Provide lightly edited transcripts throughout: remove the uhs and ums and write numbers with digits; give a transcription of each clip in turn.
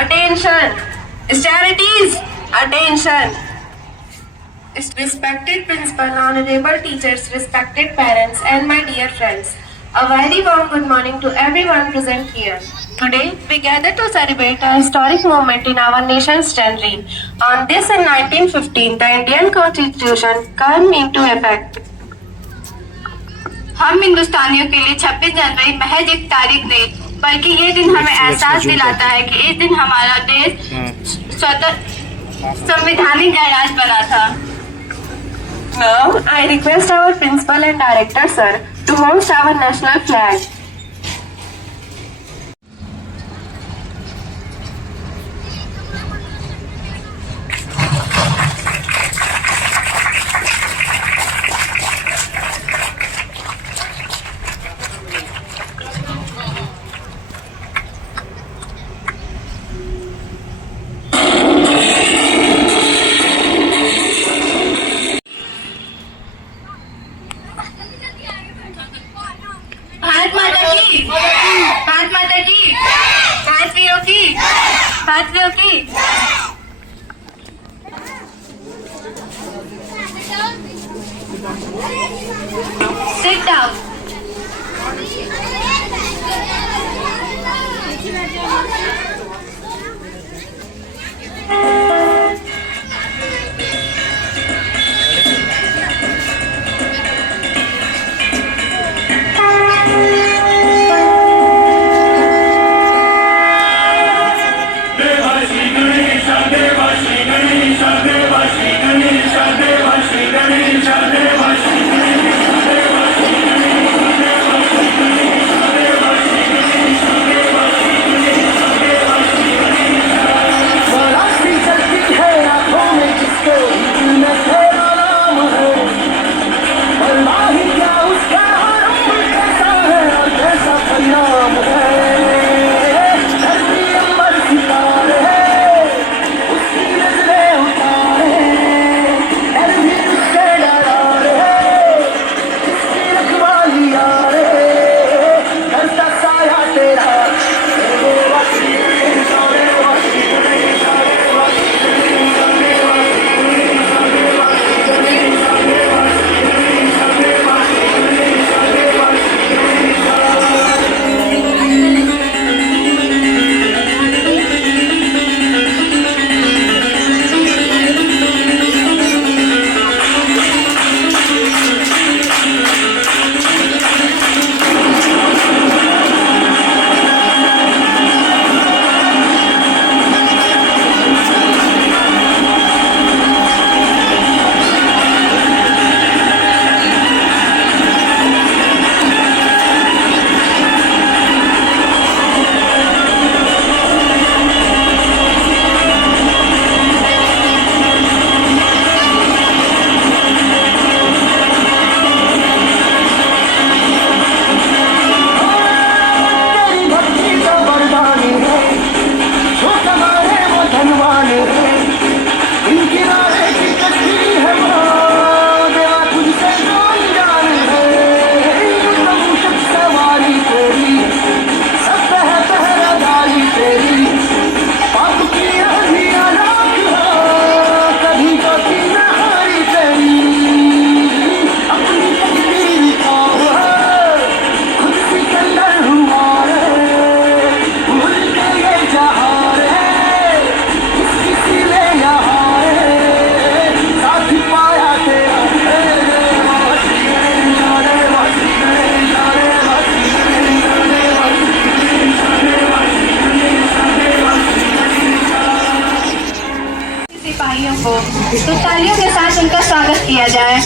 Attention! Charities! Attention! Respected principal, honorable teachers, respected parents, and my dear friends, a very warm good morning to everyone present here. Today, we gather to celebrate a historic moment in our nation's history. On this in 1915, the Indian Constitution came into effect. हम हिंदुस्तानियों के लिए 26 जनवरी महज एक तारीख नहीं, बल्कि ये दिन हमें एहसास दिलाता है कि इस दिन हमारा देश संवैधानिक गणराज्य बना था. Now, I request our principal and director, sir, to hoist our national flag. Bharat माता की, भारत माता की, भारत वीरों की, भारत वीरों की. Sit down. को तो तालियों के साथ उनका स्वागत किया जाए.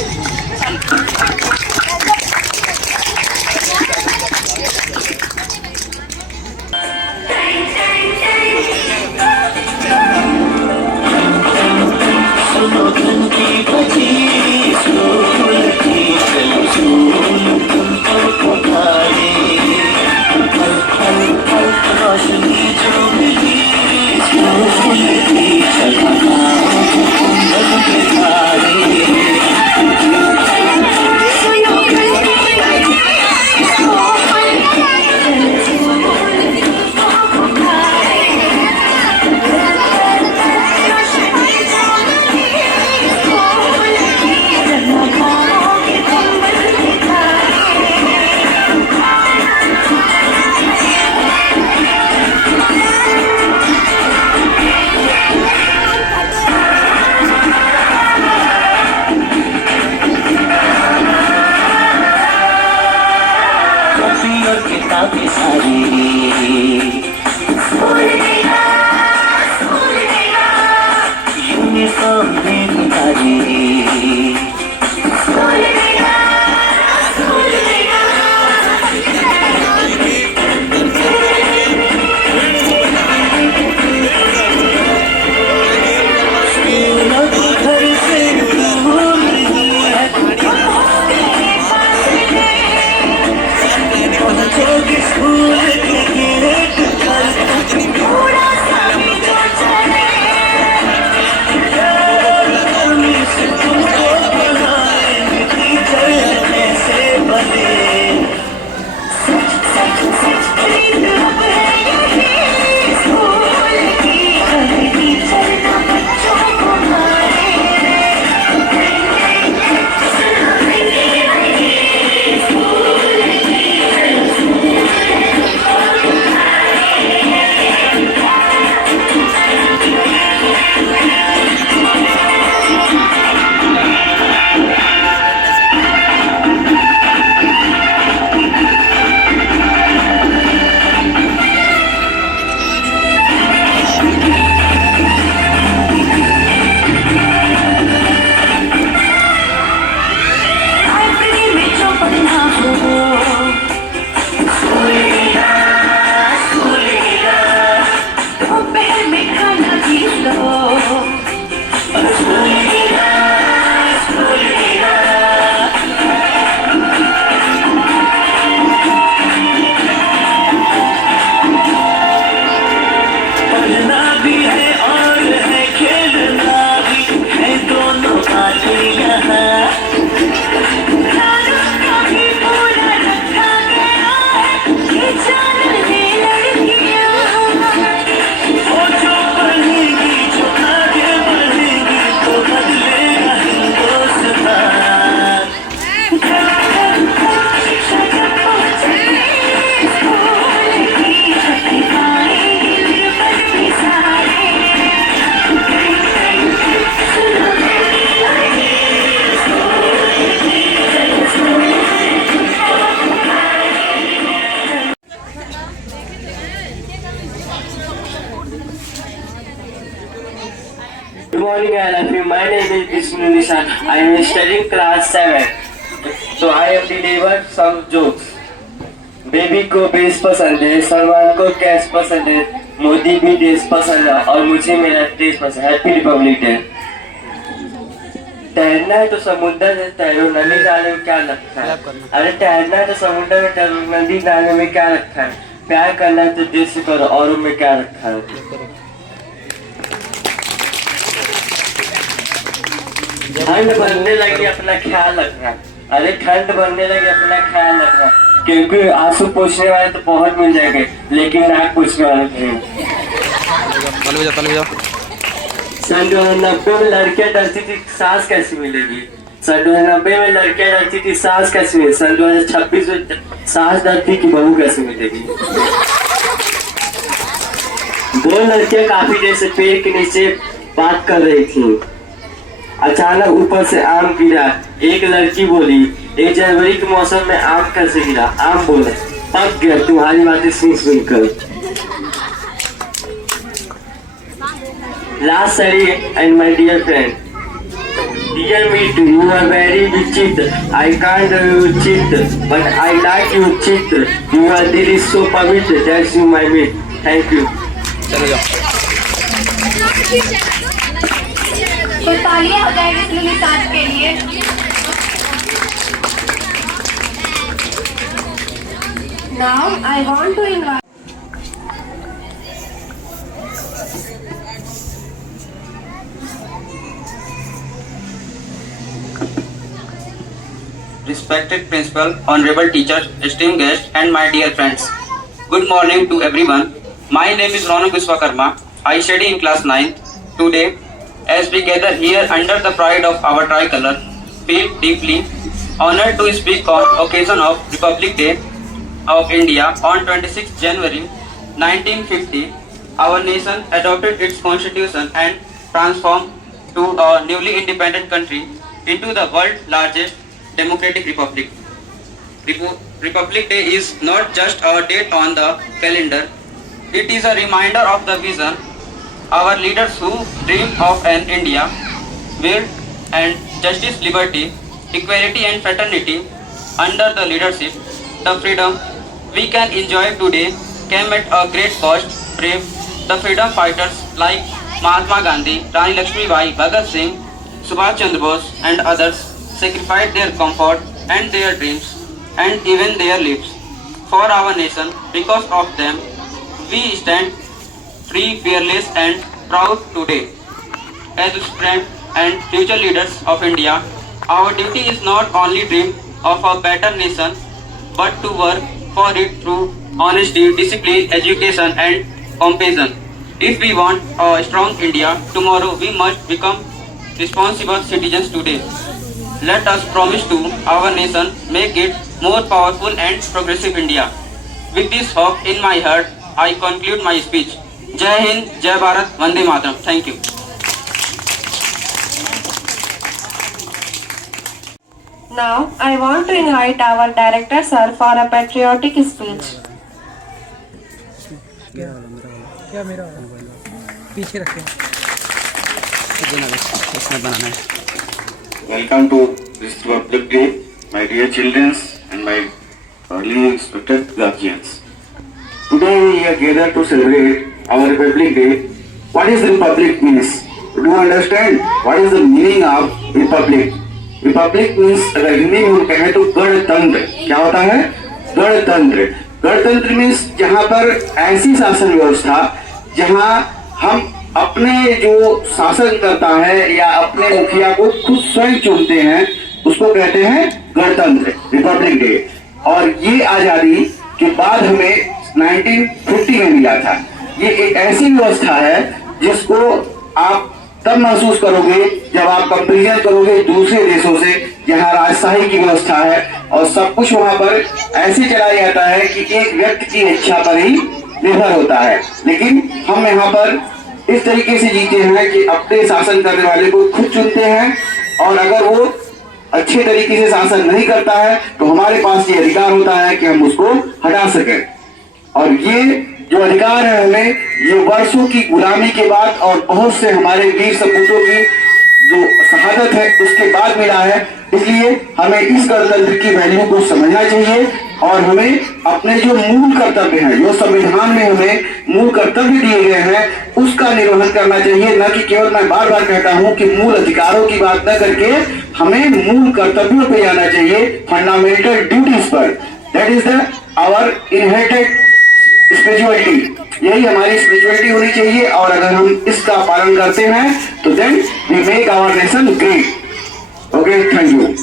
morning, all of you. My name is Vishnu Nishan. I am studying class 7. So I have delivered some jokes. Baby को बेस पसंद है, सलमान को कैश पसंद है, मोदी भी देश पसंद है और मुझे मेरा देश पसंद है। Happy Republic day. तैरना है तो समुद्र में तैरो, नदी नाले में क्या रखा है? अरे तैरना है तो समुद्र में तैरो, नदी नाले में क्या रखा है? प्यार करना है तो दिल से करो, औरों में क्या रखा है? ठंड बढ़ने लगी अपना ख्याल रखना। अरे ठंड बढ़ने लगी अपना ख्याल रखना, क्योंकि आंसू पूछने वाले तो बहुत मिल जाएंगे, लेकिन नाक पूछने वाले नहीं। सन 2090 में लड़कियां डरती थी सांस कैसे मिलेगी? सन 2090 में लड़कियां डरती थी सांस कैसे मिलेगी? सन 2026 में सांस डरती कि बहू कैसे मिलेगी? दो लड़कियां काफी देर से पेड़ के नीचे बात कर रही थी। अचानक ऊपर से आम गिरा। एक लड़की बोली, 1 जनवरी के मौसम में आम कैसे गिरा? आम बोले, पक गया तुम्हारी बातें सुन सुनकर। Last study and my dear friend, dear me too, you are very vichitra. I can't chit, but I like you chitra. Your deal is so pavitra, that's you my mate. Thank you. चलो जाओ। तो तालियां हो जाएगी इसलिए निशान के लिए। Now I want to invite Respected principal, honorable teachers, esteemed guests, and my dear friends. Good morning to everyone. My name is Ronak Vishwakarma. I study in class 9. Today, as we gather here under the pride of our tricolor, feel deeply honored to speak on occasion of Republic Day of India on 26 January 1950. Our nation adopted its constitution and transformed to a newly independent country into the world's largest democratic republic. Republic Day is not just a date on the calendar, it is a reminder of the vision our leaders who dreamed of an India where and justice, liberty, equality and fraternity. Under the leadership, the freedom we can enjoy today came at a great cost. Brave, the freedom fighters like Mahatma Gandhi, Rani Lakshmibai, Bhagat Singh, Subhash Chandra Bose and others sacrificed their comfort and their dreams and even their lives for our nation. Because of them, we stand free, fearless and proud today. As students and future leaders of India, our duty is not only dream of a better nation, but to work for it through honesty, discipline, education and compassion. If we want a strong India tomorrow, we must become responsible citizens today. Let us promise to our nation, make it more powerful and progressive India. With this hope in my heart, I conclude my speech. Jai Hind, Jai Bharat, Vande Mataram. Thank you. Now I want to invite our director sir for a patriotic speech. क्या मेरा पीछे रखे इसमें बनाना है। Welcome to this Republic Day, my dear children and my early respected guardians. Today we are gathered to celebrate our Republic Day. What is Republic means? Do you understand what is the meaning of Republic? Republic means अगर हिंदी में हम कहें तो गणतंत्र। क्या होता है? गणतंत्र। गणतंत्र मीन्स जहाँ पर ऐसी शासन व्यवस्था जहाँ हम अपने जो शासन करता है या अपने मुखिया को खुद स्वयं चुनते हैं, उसको कहते हैं गणतंत्र, रिपब्लिक डे। और ये आजादी के बाद हमें 1950 में मिला था। ये एक ऐसी व्यवस्था है जिसको आप तब महसूस करोगे जब आप कंपेरिजन करोगे दूसरे देशों से, जहाँ राजशाही की व्यवस्था है और सब कुछ वहां पर ऐसे चलाया जाता है कि एक व्यक्ति की इच्छा पर ही निर्भर होता है। लेकिन हम यहाँ पर इस तरीके से जीते हैं कि अपने शासन करने वाले को खुद चुनते हैं, और अगर वो अच्छे तरीके से शासन नहीं करता है तो हमारे पास ये अधिकार होता है कि हम उसको हटा सकें। और ये जो अधिकार है हमें, ये वर्षों की गुलामी के बाद और बहुत से हमारे वीर सपूतों की जो शहादत है उसके बाद मिला है। इसलिए हमें इस गणतंत्र की वैल्यू को समझना चाहिए और हमें अपने जो मूल कर्तव्य हैं, जो संविधान में हमें मूल कर्तव्य दिए गए हैं, उसका निर्वहन करना चाहिए। न कि केवल मैं बार बार कहता हूं कि मूल अधिकारों की बात न करके हमें मूल कर्तव्यों पे जाना चाहिए, फंडामेंटल ड्यूटीज पर। That is the our inherited spirituality. यही हमारी स्पिरिचुअलिटी होनी चाहिए और अगर हम इसका पालन करते हैं तो then we make our nation great. Okay, thank you.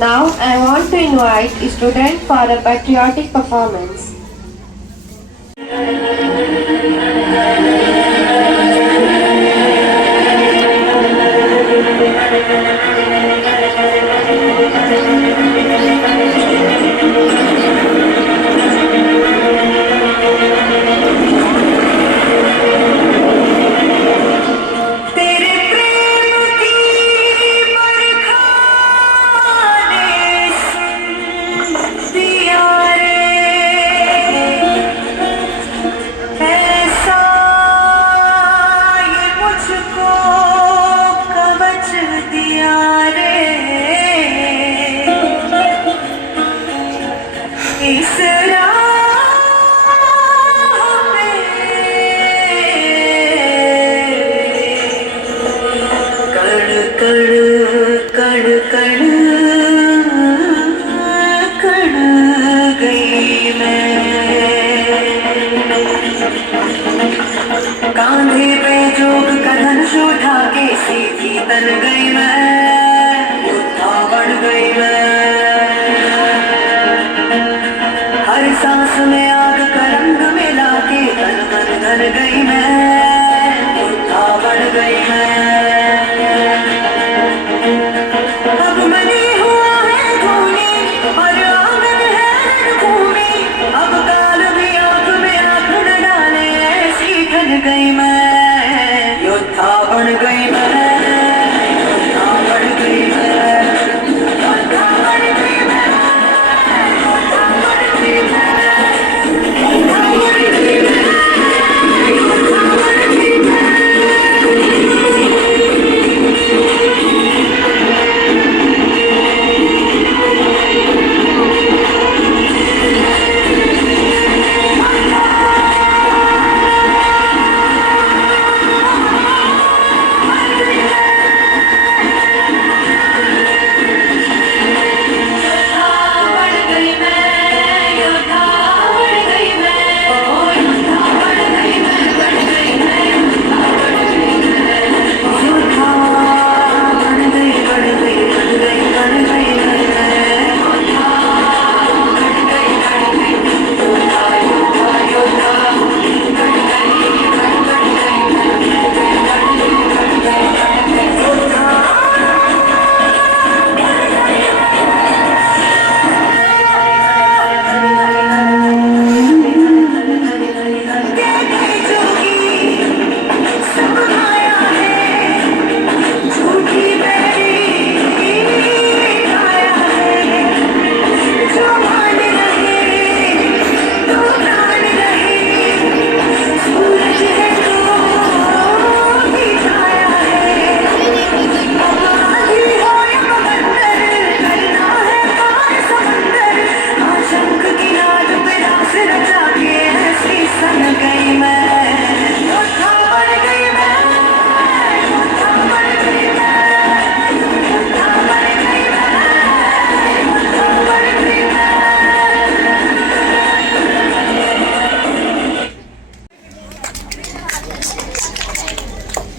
Now I want to invite students for a patriotic performance. कांधे पे जोग का धनुष उठा के सीधी तन गई मैं, योद्धा बन गई मैं। हर सांस में आग का रंग मिला के तन मन धन गई मैं, योद्धा बन गई मैं। अब मनी हुआ है धूनी और आंगन है रणभूमि, अब काल भी आंख में आंख न डाले ऐसी ठन गई मैं, योद्धा बन गई मैं, योद्धा बन गई मैं, योद्धा बन गई मैं, योद्धा बन गई मैं, योद्धा बन गई मैं, योद्धा बन गई मैं।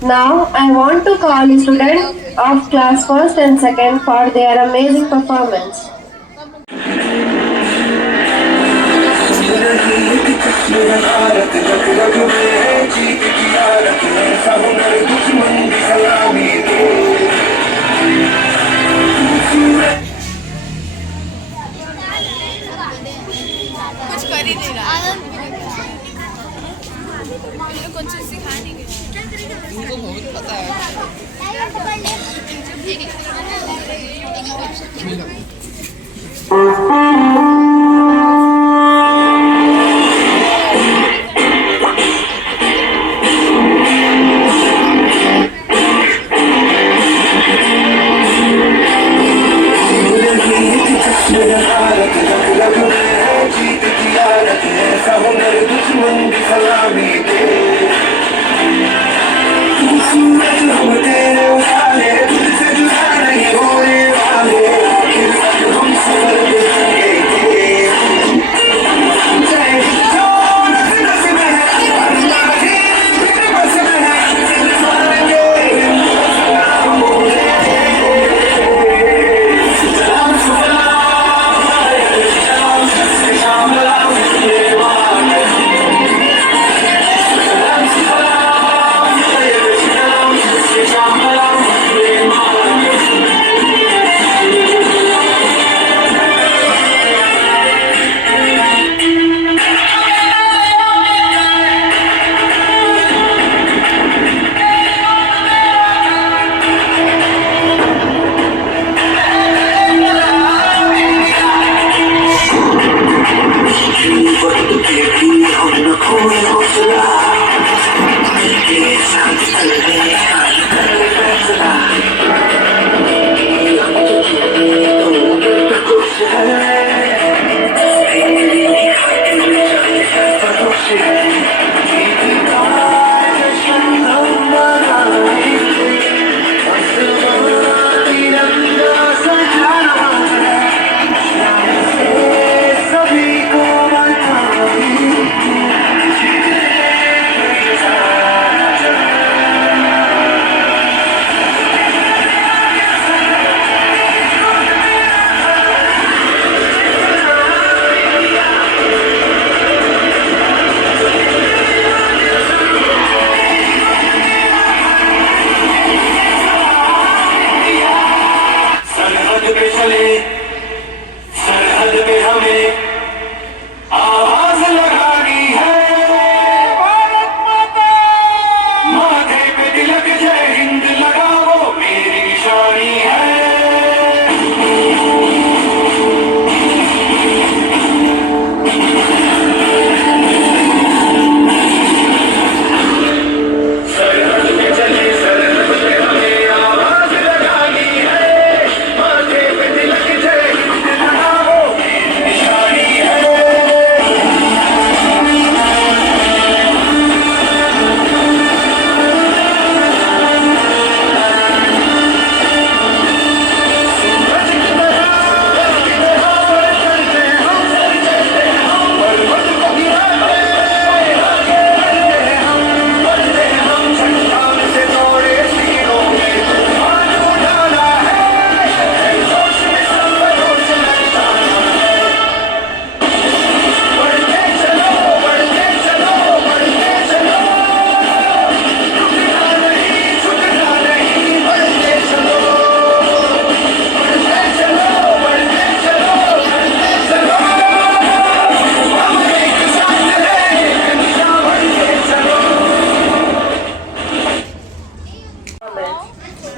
Now I want to call students of class 1st and 2nd for their amazing performance. कुछ कर ही नहीं रहा, कुछ सिखा नहीं गया, उनको बहुत पता है।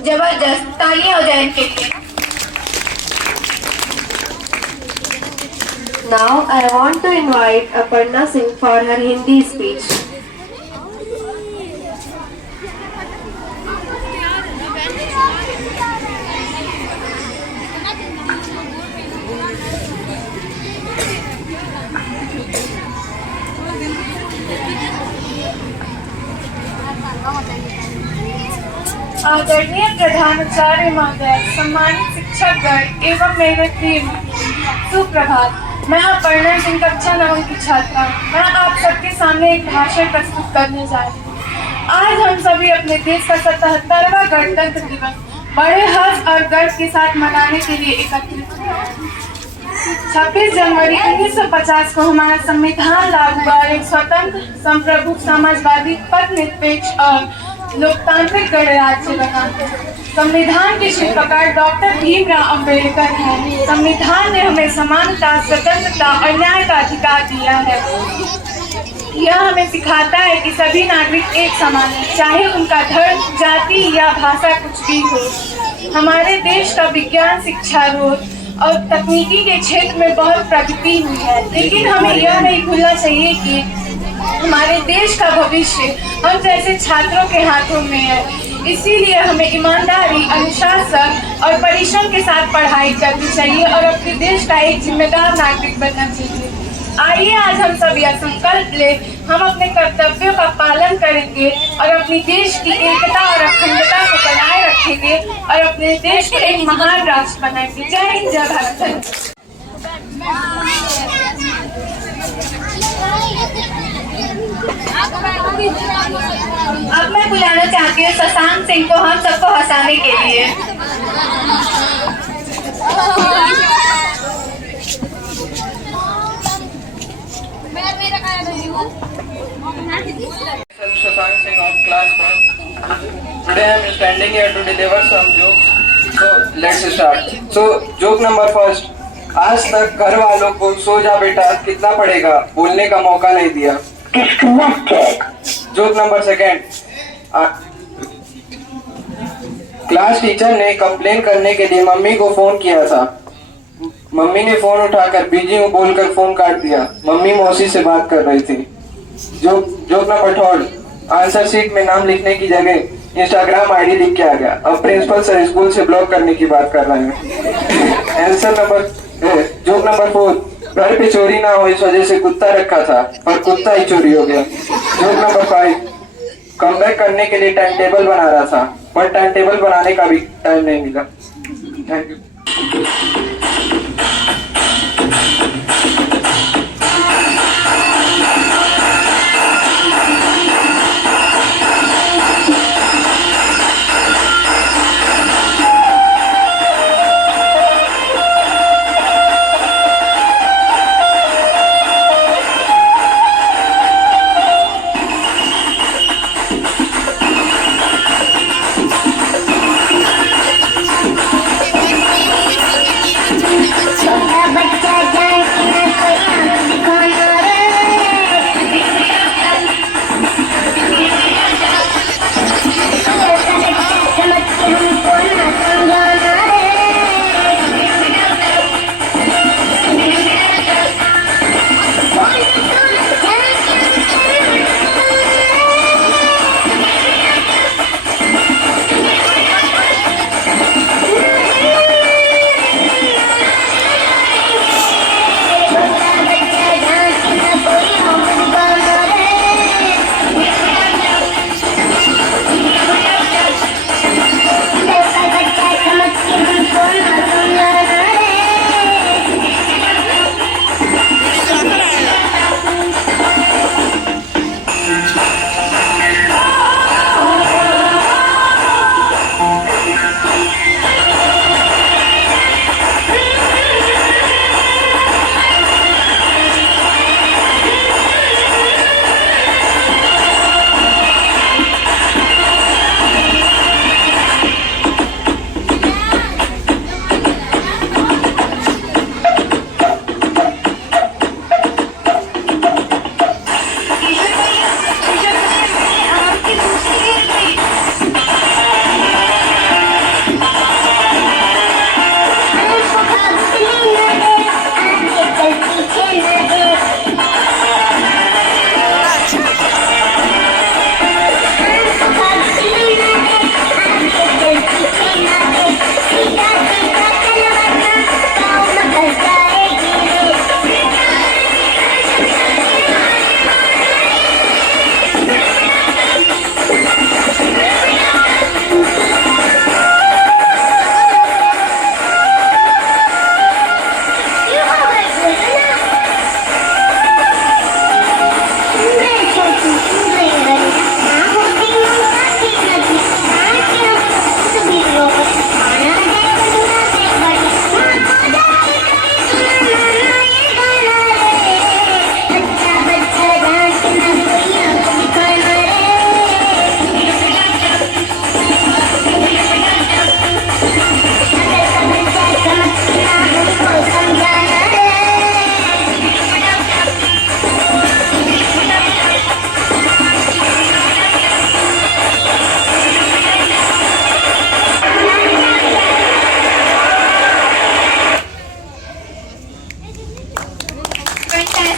जबरदस्त, तालियां हो जाए इनके लिए। Now I want to invite Aparna Singh for her Hindi speech. आदरणीय प्रधानाचार्य महोदय, सम्मानित शिक्षकगण एवं मेरे टीम, सुप्रभात। मैं अपर्णा सिंह कक्षा 9 की छात्रा। मैं आप सबके सामने एक भाषण प्रस्तुत करने जा रही हूँ। आज हम सभी अपने देश का 77वां गणतंत्र दिवस बड़े हर्ष और गर्व के साथ मनाने के लिए एकत्रित हुए। 26 जनवरी 1950 को हमारा संविधान लागू हुआ। एक स्वतंत्र, संप्रभु, समाजवादी, पथनिरपेक्ष और लोकतांत्रिक गणराज्य बना। संविधान के शिल्पकार डॉक्टर भीमराव अंबेडकर हैं। संविधान ने हमें समानता, स्वतंत्रता और न्याय का अधिकार दिया है। यह हमें सिखाता है कि सभी नागरिक एक समान हैं, चाहे उनका धर्म, जाति या भाषा कुछ भी हो। हमारे देश का विज्ञान शिक्षा रोध और तकनीकी के क्षेत्र में बहुत प्रगति हुई है, लेकिन हमें यह नहीं भूलना चाहिए कि हमारे देश का भविष्य हम जैसे छात्रों के हाथों में है। इसीलिए हमें ईमानदारी, अनुशासन और परिश्रम के साथ पढ़ाई करनी चाहिए और अपने देश का एक जिम्मेदार नागरिक बनना चाहिए। आइए आज हम सब यह संकल्प ले, हम अपने कर्तव्यों का पालन करेंगे और अपनी देश की एकता और अखंडता को बनाए रखेंगे और अपने देश को एक महान राष्ट्र बनाएंगे। जय हिंद, जय भारत। अब मैं बुलाना चाहती हूँ शशांक सिंह को हम सबको हंसाने के लिए। Shashank Singh of class 1. Today I am standing here to deliver some jokes. So let's start. So joke number first. आज तक घर वालों को सो जा बेटा कितना पड़ेगा बोलने का मौका नहीं दिया। Joke number second. Class teacher ने कंप्लेन करने के लिए मम्मी को फोन किया था। मम्मी ने फोन उठाकर बिजी हूँ बोलकर फोन काट दिया। मम्मी मौसी से बात कर रही थी। Joke number third. Answer sheet में नाम लिखने की जगह इंस्टाग्राम आईडी लिख के आ गया। अब प्रिंसिपल सर स्कूल से ब्लॉक करने की बात कर रहे हैं। Joke number four. घर पे चोरी ना हो इस वजह से कुत्ता रखा था पर कुत्ता ही चोरी हो गया। Joke number 5। कमबैक करने के लिए टाइम टेबल बना रहा था पर टाइम टेबल बनाने का भी टाइम नहीं मिला। Thank you.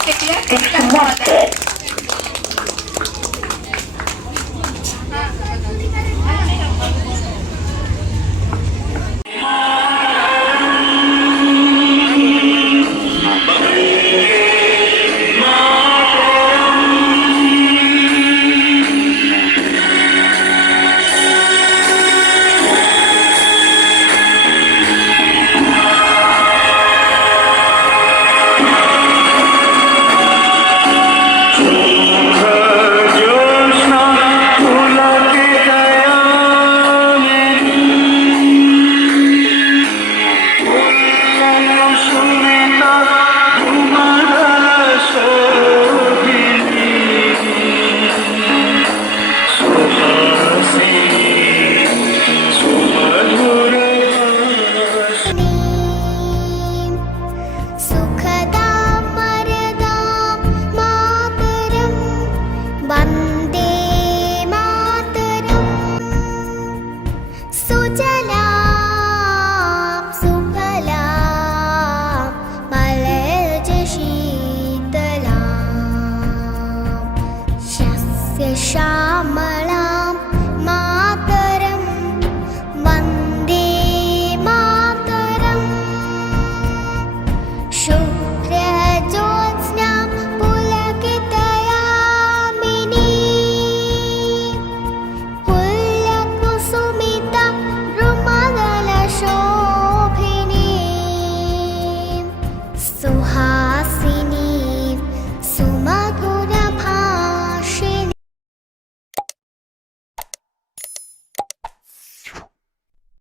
declare important. सुखदां वरदां मातरं वन्दे मातरं सुजलां सुफलां मलयज शीतलां शस्य